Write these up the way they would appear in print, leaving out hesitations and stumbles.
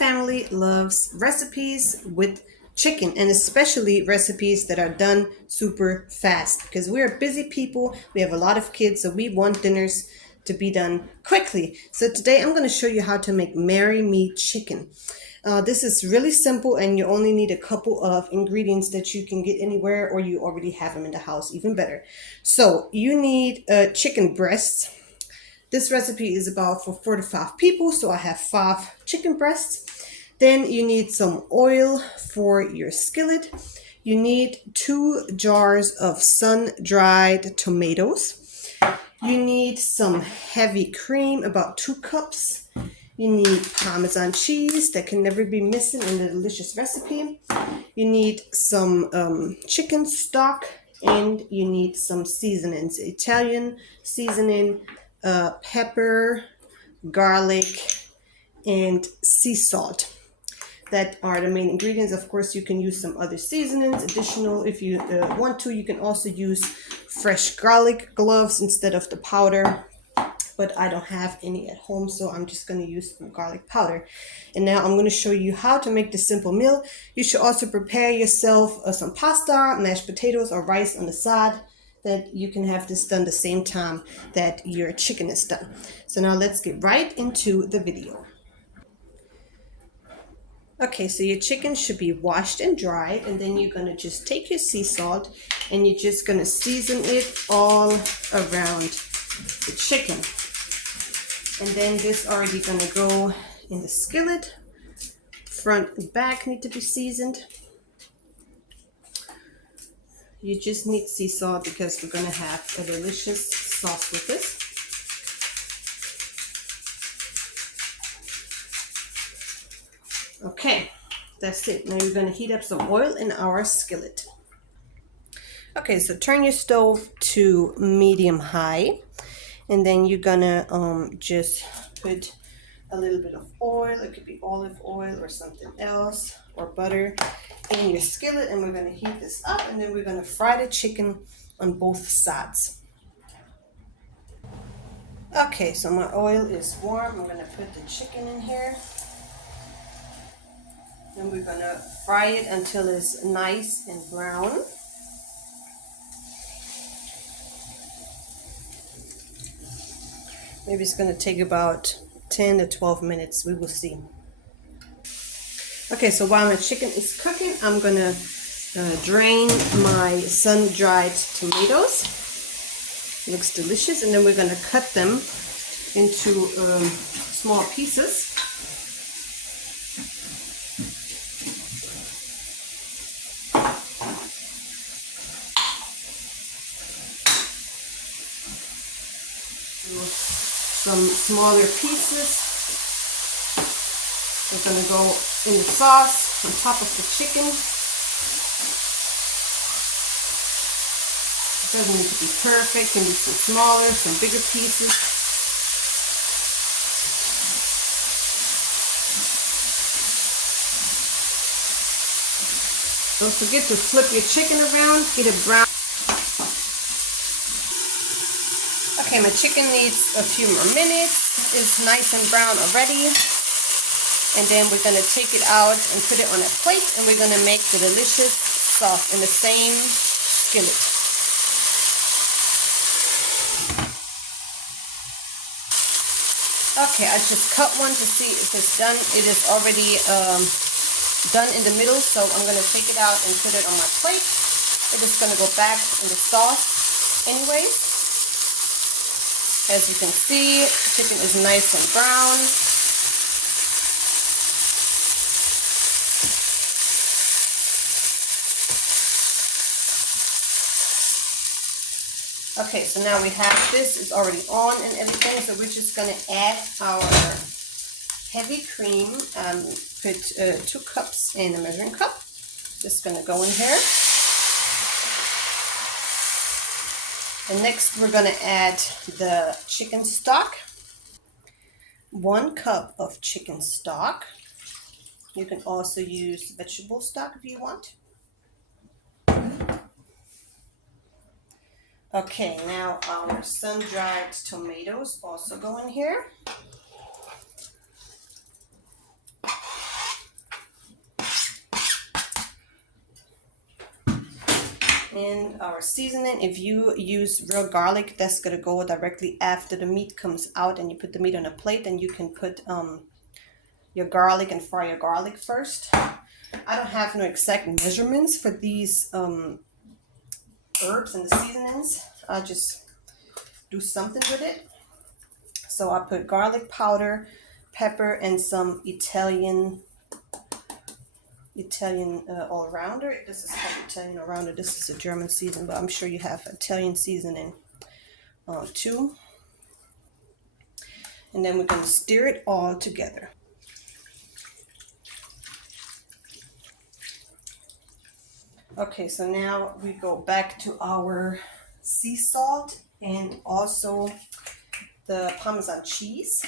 family loves recipes with chicken, and especially recipes that are done super fast because we're busy people. We have a lot of kids, so we want dinners to be done quickly. So today I'm going to show you how to make Marry Me chicken. This is really simple, and you only need a couple of ingredients that you can get anywhere, or you already have them in the house, even better. So you need chicken breasts. This recipe is about for 4 to 5 people, so I have 5 chicken breasts. Then you need some oil for your skillet. You need 2 jars of sun-dried tomatoes. You need some heavy cream, about 2 cups. You need Parmesan cheese that can never be missing in a delicious recipe. You need some chicken stock, and you need some seasonings, Italian seasoning, pepper, garlic, and sea salt. That are the main ingredients. Of course, you can use some other seasonings additional if you want to. You can also use fresh garlic cloves instead of the powder, but I don't have any at home, so I'm just going to use some garlic powder. And now I'm going to show you how to make this simple meal. You should also prepare yourself some pasta, mashed potatoes, or rice on the side, that you can have this done the same time that your chicken is done. So now let's get right into the video. Okay, so your chicken should be washed and dried, and then you're gonna just take your sea salt and you're just gonna season it all around the chicken. And then this already gonna go in the skillet. Front and back need to be seasoned. You just need sea salt because we're gonna have a delicious sauce with this. Okay, that's it. Now you're gonna heat up some oil in our skillet. Okay, so turn your stove to medium high, and then you're gonna just put a little bit of oil. It could be olive oil or something else, or butter, in your skillet, and we're gonna heat this up, and then we're gonna fry the chicken on both sides. Okay, so my oil is warm. I'm gonna put the chicken in here. And we're gonna fry it until it's nice and brown. Maybe it's gonna take about 10 to 12 minutes. We will see. Okay, so while my chicken is cooking, I'm gonna drain my sun-dried tomatoes. Looks delicious. And then we're gonna cut them into small pieces. Some smaller pieces. We're gonna go in the sauce on top of the chicken. It doesn't need to be perfect. Can be some smaller, some bigger pieces. Don't forget to flip your chicken around, get it brown. Okay, my chicken needs a few more minutes. It's nice and brown already. And then we're gonna take it out and put it on a plate, and we're gonna make the delicious sauce in the same skillet. Okay, I just cut one to see if it's done. It is already done in the middle, so I'm gonna take it out and put it on my plate. It is gonna go back in the sauce anyways. As you can see, the chicken is nice and brown. Okay, so now we have this, it's already on and everything, so we're just gonna add our heavy cream. Put 2 cups in a measuring cup. Just gonna go in here. And next we're gonna add the chicken stock. 1 cup of chicken stock. You can also use vegetable stock if you want. Okay, now our sun-dried tomatoes also go in here. And our seasoning, if you use real garlic, that's gonna go directly after the meat comes out and you put the meat on a plate. And you can put your garlic and fry your garlic first. I don't have no exact measurements for these herbs and the seasonings. I just do something with it. So I put garlic powder, pepper, and some Italian all-rounder. This is called Italian all-rounder. This is a German season, but I'm sure you have Italian seasoning too. And then we're going to stir it all together. Okay, so now we go back to our sea salt and also the Parmesan cheese.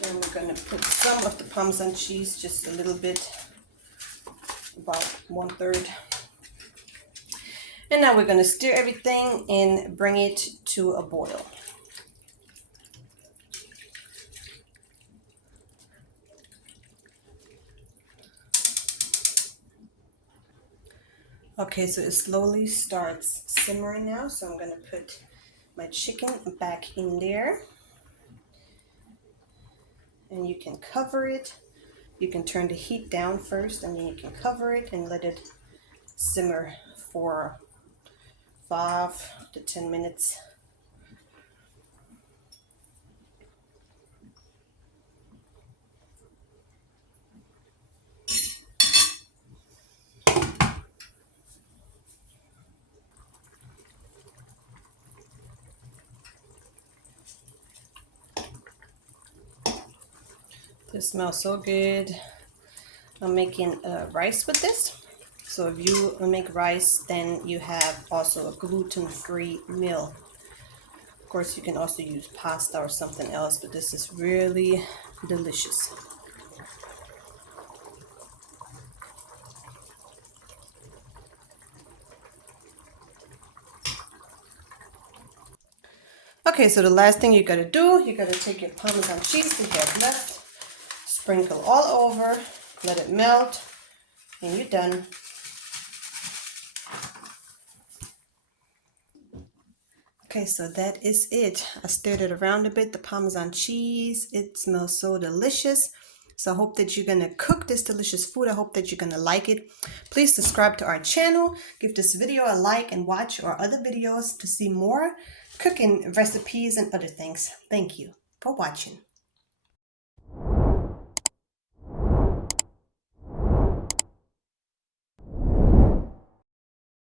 Then we're going to put some of the Parmesan cheese, just a little bit, about 1/3. And now we're going to stir everything and bring it to a boil. Okay, so it slowly starts simmering now, so I'm going to put my chicken back in there. And you can cover it. You can turn the heat down first, and then you can cover it and let it simmer for 5 to 10 minutes. This smells so good. I'm making rice with this. So if you make rice, then you have also a gluten-free meal. Of course, you can also use pasta or something else, but this is really delicious. Okay, so the last thing you gotta do, you gotta take your Parmesan cheese that you have left, sprinkle all over, let it melt, and you're done. Okay, so that is it. I stirred it around a bit, the Parmesan cheese. It smells so delicious. So I hope that you're gonna cook this delicious food. I hope that you're gonna like it. Please subscribe to our channel, give this video a like, and watch our other videos to see more cooking recipes and other things. Thank you for watching.